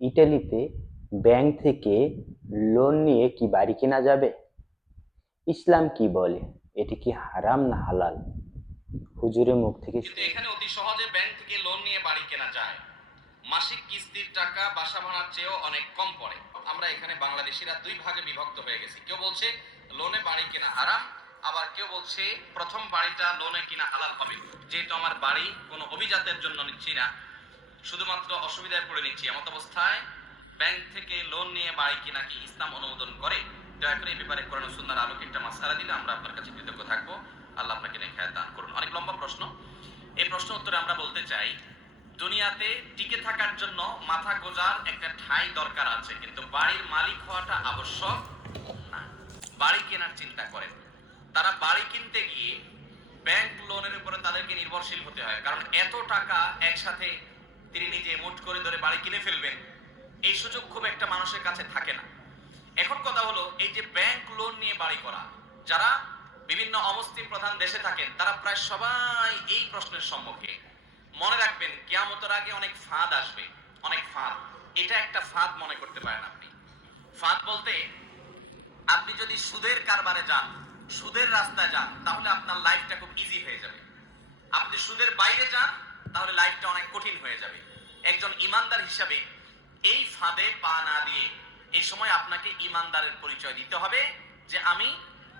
ইটালিতে ব্যাংক থেকে লোন নিয়ে কি বাড়ি কেনা যাবে? ইসলাম কি বলে? এটি কি হারাম না হালাল? হুজুরের মুখ থেকে এখানে অতি সহজে ব্যাংক থেকে লোন নিয়ে বাড়ি কেনা যায়। মাসিক কিস্তির টাকা বাসা ভাড়ার চেয়েও অনেক কম পড়ে। আমরা এখানে বাংলাদেশিরা দুই ভাগে বিভক্ত হয়ে গেছি। কেউ বলছে লোনে বাড়ি কেনা হারাম, আবার কেউ বলছে প্রথম বাড়িটা লোনে কিনা হালাল হবে। যেহেতু আমার বাড়ি কোনো অভিজাতের জন্য নিচ্ছি না শুধুমাত্র অসুবিধায় পড়ে নিচ্ছি। এমত অবস্থায় ব্যাংক থেকে লোন নিয়ে বাড়ি কিনা কি ইসলাম অনুমোদন করে, দয়া করে এই ব্যাপারে কোরআন সুন্দর আলোকে একটা মাসালা দিলে আমরা আপনার কাছে কৃতজ্ঞ থাকব। আল্লাহ আপনাকে নেখায় দান করুন। অনেক লম্বা প্রশ্ন। এই প্রশ্ন উত্তরে আমরা বলতে চাই, দুনিয়াতে টিকে থাকার জন্য মাথা গোজার একটা ঠাঁই দরকার আছে, কিন্তু বাড়ির মালিক হওয়াটা আবশ্যক না। বাড়ি কেনার চিন্তা করেন। তারা বাড়ি কিনতে গিয়ে ব্যাংক লোনের উপরে তাদেরকে নির্ভরশীল হতে হয়, কারণ এত টাকা একসাথে তিনি নিজে মুঠ করে ধরে বাড়ি কিনে ফেলবেন। এই সুযোগ খুব একটা মানুষের কাছে থাকে না। এখন কথা হলো, এই যে ব্যাংক লোন নিয়ে বাড়ি করা, যারা বিভিন্ন অমুসলিম প্রধান দেশে থাকেন, তারা প্রায় সবাই এই প্রশ্নের সম্মুখে। মনে রাখবেন, কেয়ামতের আগে অনেক ফাঁদ আসবে, অনেক ফাঁদ। এটা একটা ফাঁদ মনে করতে পারেন আপনি। ফাঁদ বলতে, আপনি যদি সুদের কারবারে যান, সুদের রাস্তায় যান, তাহলে আপনার লাইফটা খুব ইজি হয়ে যাবে। আপনি সুদের বাইরে যান তাহলে লাইফটা অনেক কঠিন হয়ে যাবে। একজন ইমানদার হিসাবে এই ফাঁদে পা না দিয়ে এই সময় আপনাকে ইমানদারের পরিচয় দিতে হবে যে আমি,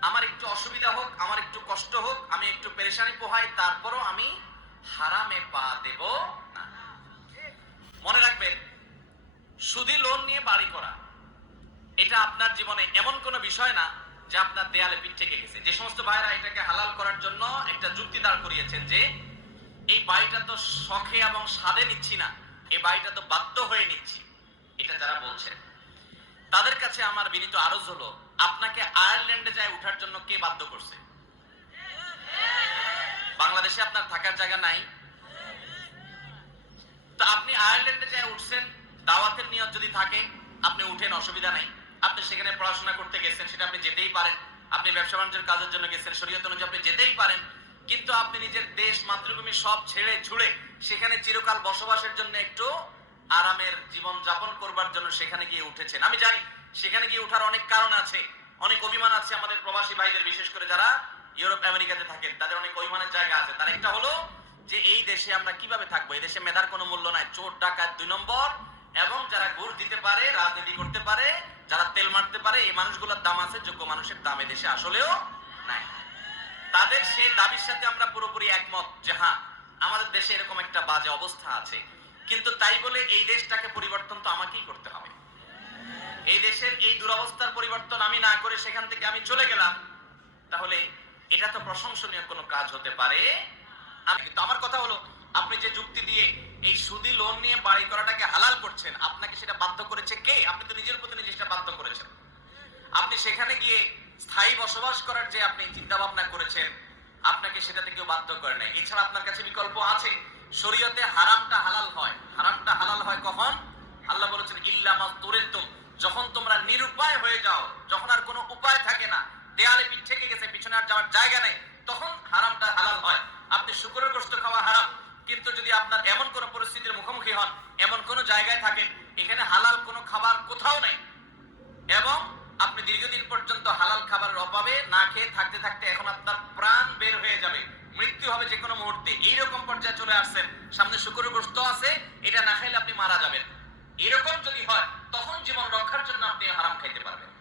আমার একটু অসুবিধা হোক, আমার একটু কষ্ট হোক, আমি একটু পেরেশানি পোহাই, তারপরও আমি হারামে পা দেব মনে রাখবেন, সুদি লোন নিয়ে বাড়ি করা, এটা আপনার জীবনে এমন কোনো বিষয় না যে আপনার দেয়ালে পিঠ থেকে গেছে। যে সমস্ত ভাইরা এটাকে হালাল করার জন্য একটা যুক্তি দাঁড় করিয়েছেন যে এই বাড়িটা তো শখে এবং স্বাদে নিচ্ছি না, এই বাড়িটা তো বাধ্য হয়ে নিচ্ছি, এটা যারা বলছেন। তাদের কাছে আমার বিনীত আরজ হলো, আপনাকে আয়ারল্যান্ডে যায় উঠার জন্য কে বাধ্য করছে? বাংলাদেশে আপনার থাকার জায়গা নাই। তো আপনি আয়ারল্যান্ডে যায় উঠছেন, দাওয়াতের নিয়ত যদি থাকে, আপনি উঠেন, অসুবিধা নাই। আপনি সেখানে পড়াশোনা করতে গেছেন, সেটা আপনি যেতেই পারেন। আপনি ব্যবসা বাণিজ্যের কাজের জন্য গেছেন, শরীয়ত অনুযায়ী আপনি যেতেই পারেন। কিন্তু আপনি নিজের দেশ, মাতৃভূমি সব ছেড়ে ছুড়ে সেখানে চিরকাল বসবাসের জন্য একটু আরামের জীবন যাপন করবার জন্য সেখানে গিয়ে উঠেছেন। আমি জানি, সেখানে গিয়ে উঠার অনেক কারণ আছে, অনেক অভিমান আছে আমাদের প্রবাসী ভাইদের, বিশেষ করে যারা ইউরোপ, আমেরিকাতে থাকেন, তাদের অনেক অভিমানের জায়গা আছে। তার একটা হলো যে এই দেশে আমরা কীভাবে থাকব? এই দেশে মেধার কোনো মূল্য নাই। চোর, ডাকাত দুই নম্বর। এবং যারা ঘুষ দিতে পারে, রাজনীতি করতে পারে, যারা তেল মারতে পারে, এই মানুষগুলোর দাম আছে, যোগ্য মানুষের দাম এই দেশে আসলেও নাই। তাদের সেই দাবির সাথে আমরা পুরোপুরি একমত যে হ্যাঁ আমাদের দেশে এরকম একটা বাজে অবস্থা আছে। কিন্তু তাই বলে এই দেশটাকে পরিবর্তন তো আমাকেই করতে হবে। এই দেশের এই দুরবস্থার পরিবর্তন আমি না করে সেখান থেকে আমি চলে গেলাম, তাহলে এটা তো প্রশংসনীয় কোনো কাজ হতে পারে। আমি কিন্তু আমার কথা হলো, আপনি যে যুক্তি দিয়ে এই সুদি লোন নিয়ে বাড়ি করাটাকে হালাল করছেন, আপনাকে সেটা বাধ্য করেছে কে? আপনি তো নিজের প্রতি নিজে সেটা বাধ্য করেছেন। আপনি সেখানে গিয়ে স্থায়ী বসবাস করার যে আপনি চিন্তা ভাবনা করেছেন, আপনাকে সেটাতে কেউ বাধ্য করে নাই। এছাড়া আপনার কাছে বিকল্প আছে, শরীয়তে হারামটা হালাল হয়। হারামটা হালাল হয় কখন? আল্লাহ বলেছেন ইল্লামা তুরিতুম যখন তোমরা নিরুপায় হয়ে যাও, যখন আর কোনো উপায় থাকে না, দেয়ালে পিঠ থেকে গেছে, পিছনে আর যাওয়ার জায়গা নেই, তখন হারামটা হালাল হয়। আপনি শুকরের গোস্ত খাওয়া হারাম, কিন্তু যদি আপনার এমন কোনো পরিস্থিতির মুখোমুখি হন, এমন কোনো জায়গায় থাকেন, এখানে হালাল কোনো খাবার কোথাও নেই। এবং আপনি দীর্ঘদিন পর্যন্ত হালাল খাবারের অভাবে না খেয়ে থাকতে থাকতে এখন আপনার প্রাণ বের হয়ে যাবে। মৃত্যু হবে যে কোনো মুহূর্তে। এইরকম পর্যায়ে চলে আসছেন। সামনে শুকুরের আছে। এটা না খাইলে আপনি মারা যাবেন। এরকম যদি হয়, তখন জীবন রক্ষার জন্য আপনি হারাম খাইতে পারবেন।